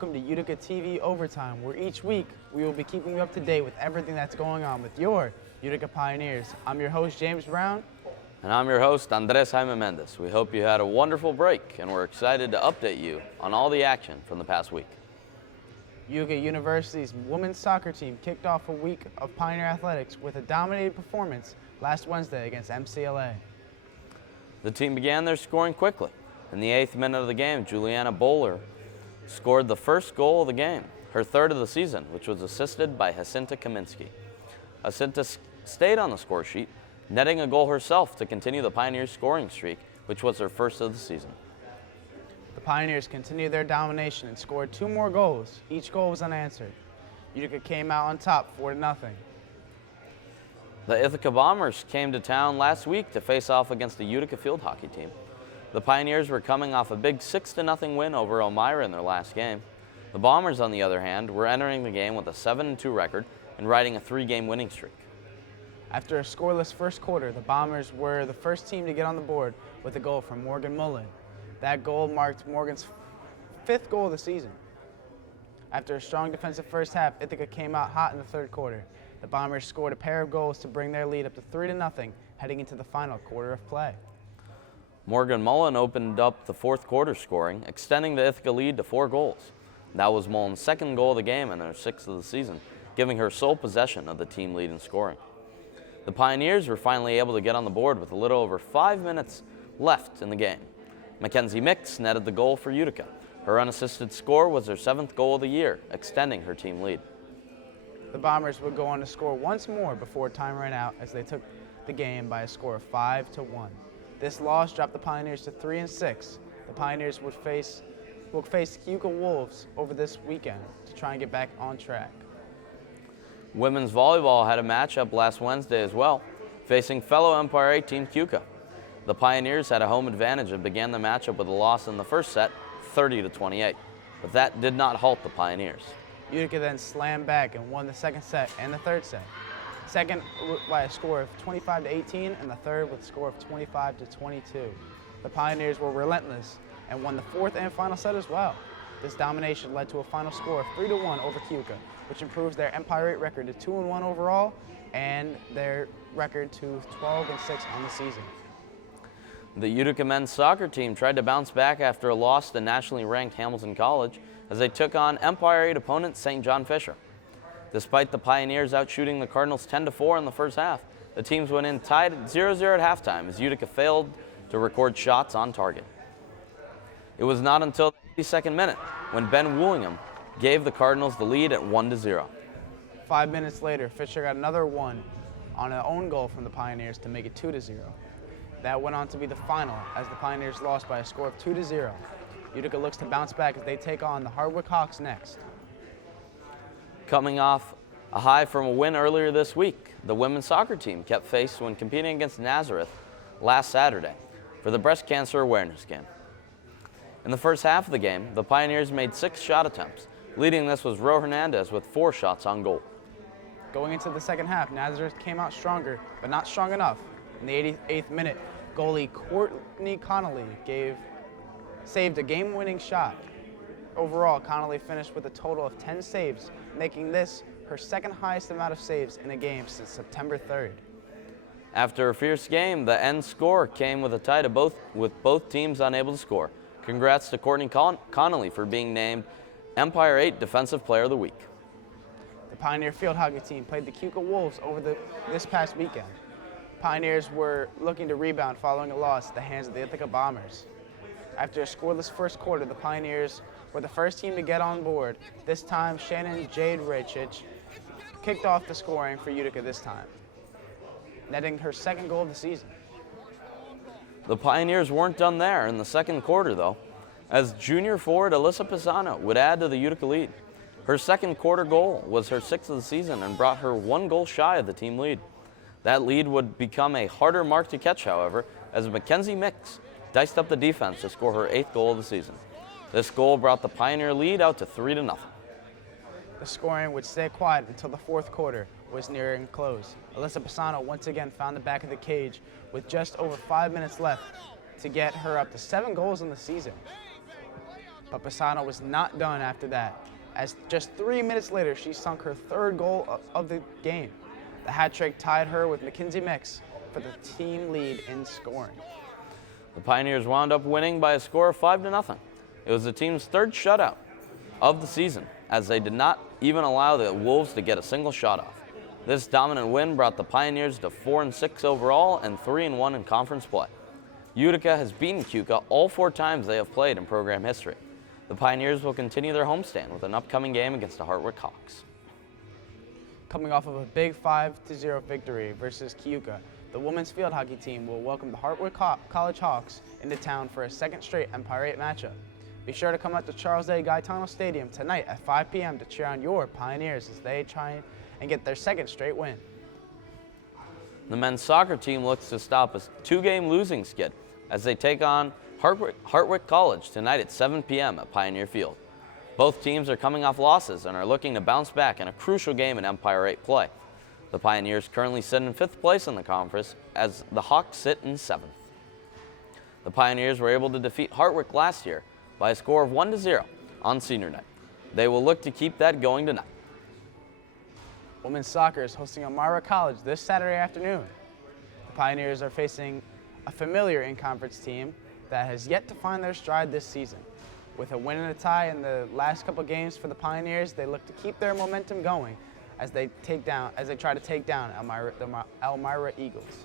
welcome to UticaTV Overtime, where each week we will be keeping you up to date with everything that's going on with your Utica Pioneers. I'm your host, James Brown. And I'm your host, Andres Jaime Mendez. We hope you had a wonderful break, and we're excited to update you on all the action from the past week. Utica University's women's soccer team kicked off a week of Pioneer athletics with a dominated performance last Wednesday against MCLA. The team began their scoring quickly. In the 8th minute of the game, Juliana Bowler scored the first goal of the game, her third of the season, which was assisted by Jacinta Kaminsky. Jacinta stayed on the score sheet, netting a goal herself to continue the Pioneers' scoring streak, which was her first of the season. The Pioneers continued their domination and scored 2 more goals. Each goal was unanswered. Utica came out on top 4-0. The Ithaca Bombers came to town last week to face off against the Utica field hockey team. The Pioneers were coming off a big 6-0 win over Elmira in their last game. The Bombers, on the other hand, were entering the game with a 7-2 record and riding a 3-game winning streak. After a scoreless first quarter, the Bombers were the first team to get on the board with a goal from Morgan Mullen. That goal marked Morgan's 5th goal of the season. After a strong defensive first half, Ithaca came out hot in the third quarter. The Bombers scored a pair of goals to bring their lead up to 3-0 heading into the final quarter of play. Morgan Mullen opened up the fourth quarter scoring, extending the Ithaca lead to 4 goals. That was Mullen's 2nd goal of the game and her 6th of the season, giving her sole possession of the team lead in scoring. The Pioneers were finally able to get on the board with a little over 5 minutes left in the game. Mackenzie Mix netted the goal for Utica. Her unassisted score was her 7th goal of the year, extending her team lead. The Bombers would go on to score once more before time ran out as they took the game by a score of 5-1. This loss dropped the Pioneers to 3-6. The Pioneers will face Utica Wolves over this weekend to try and get back on track. Women's volleyball had a matchup last Wednesday as well, facing fellow Empire 8 team Utica. The Pioneers had a home advantage and began the matchup with a loss in the first set, 30-28, but that did not halt the Pioneers. Utica then slammed back and won the second set and the third set. Second by a score of 25-18 and the third with a score of 25-22. The Pioneers were relentless and won the fourth and final set as well. This domination led to a final score of 3-1 over Utica, which improves their Empire 8 record to 2-1 overall and their record to 12-6 on the season. The Utica men's soccer team tried to bounce back after a loss to nationally ranked Hamilton College as they took on Empire 8 opponent St. John Fisher. Despite the Pioneers outshooting the Cardinals 10-4 in the first half, the teams went in tied at 0-0 at halftime as Utica failed to record shots on target. It was not until the 82nd minute when Ben Woollingham gave the Cardinals the lead at 1-0. 5 minutes later, Fisher got another one on an own goal from the Pioneers to make it 2-0. That went on to be the final as the Pioneers lost by a score of 2-0. Utica looks to bounce back as they take on the Hardwick Hawks next. Coming off a high from a win earlier this week, the women's soccer team kept pace when competing against Nazareth last Saturday for the breast cancer awareness game. In the first half of the game, the Pioneers made 6 shot attempts. Leading this was Ro Hernandez with 4 shots on goal. Going into the second half, Nazareth came out stronger, but not strong enough. In the 88th minute, goalie Courtney Connolly saved a game-winning shot. Overall, Connolly finished with a total of 10 saves, making this her 2nd highest amount of saves in a game since September 3rd. After a fierce game, the end score came with a tie to with both teams unable to score. Congrats to Courtney Connolly for being named Empire 8 Defensive Player of the Week. The Pioneer field hockey team played the Utica Wolves over this past weekend. Pioneers were looking to rebound following a loss at the hands of the Ithaca Bombers. After a scoreless first quarter, the Pioneers were the first team to get on board. This time, Shannon Jade Rachich kicked off the scoring for Utica this time, netting her 2nd goal of the season. The Pioneers weren't done there in the second quarter, though, as junior forward Alyssa Pisano would add to the Utica lead. Her 2nd quarter goal was her 6th of the season and brought her 1 goal shy of the team lead. That lead would become a harder mark to catch, however, as Mackenzie Mix diced up the defense to score her 8th goal of the season. This goal brought the Pioneer lead out to 3-0. The scoring would stay quiet until the fourth quarter was nearing close. Alyssa Pisano once again found the back of the cage with just over 5 minutes left to get her up to 7 goals in the season. But Pisano was not done after that, as just 3 minutes later she sunk her third goal of the game. The hat trick tied her with Mackenzie Mix for the team lead in scoring. The Pioneers wound up winning by a score of 5-0. It was the team's third shutout of the season, as they did not even allow the Wolves to get a single shot off. This dominant win brought the Pioneers to 4-6 overall and 3-1 in conference play. Utica has beaten Keuka all 4 times they have played in program history. The Pioneers will continue their homestand with an upcoming game against the Hartwick Hawks. Coming off of a big 5-0 victory versus Keuka, the women's field hockey team will welcome the Hartwick College Hawks into town for a second straight Empire 8 matchup. Be sure to come out to Charles A. Gaetano Stadium tonight at 5 p.m. to cheer on your Pioneers as they try and get their second straight win. The men's soccer team looks to stop a 2-game losing skid as they take on Hartwick College tonight at 7 p.m. at Pioneer Field. Both teams are coming off losses and are looking to bounce back in a crucial game in Empire 8 play. The Pioneers currently sit in 5th place in the conference as the Hawks sit in 7th. The Pioneers were able to defeat Hartwick last year by a score of 1-0 on senior night. They will look to keep that going tonight. Women's soccer is hosting Elmira College this Saturday afternoon. The Pioneers are facing a familiar in-conference team that has yet to find their stride this season. With a win and a tie in the last couple games for the Pioneers, they look to keep their momentum going as they try to take down the Elmira Eagles.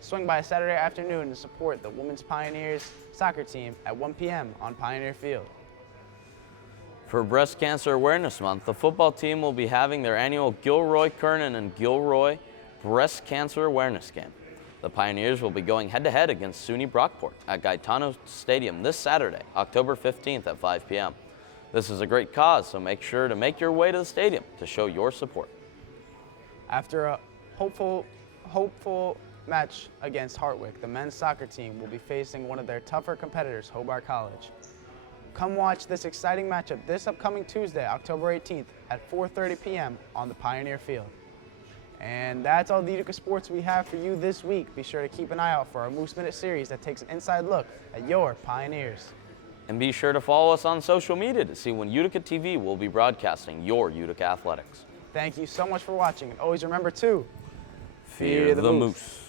Swing by Saturday afternoon to support the Women's Pioneers soccer team at 1 p.m. on Pioneer Field. For Breast Cancer Awareness Month, the football team will be having their annual Gilroy Kernan and Gilroy Breast Cancer Awareness Camp. The Pioneers will be going head-to-head against SUNY Brockport at Gaetano Stadium this Saturday, October 15th at 5 p.m. This is a great cause, so make sure to make your way to the stadium to show your support. After a hopeful match against Hartwick, the men's soccer team will be facing one of their tougher competitors, Hobart College. Come watch this exciting matchup this upcoming Tuesday, October 18th at 4:30 p.m. on the Pioneer Field. And that's all the Utica sports we have for you this week. Be sure to keep an eye out for our Moose Minute series that takes an inside look at your Pioneers. And be sure to follow us on social media to see when UticaTV will be broadcasting your Utica athletics. Thank you so much for watching, and always remember to fear the moose.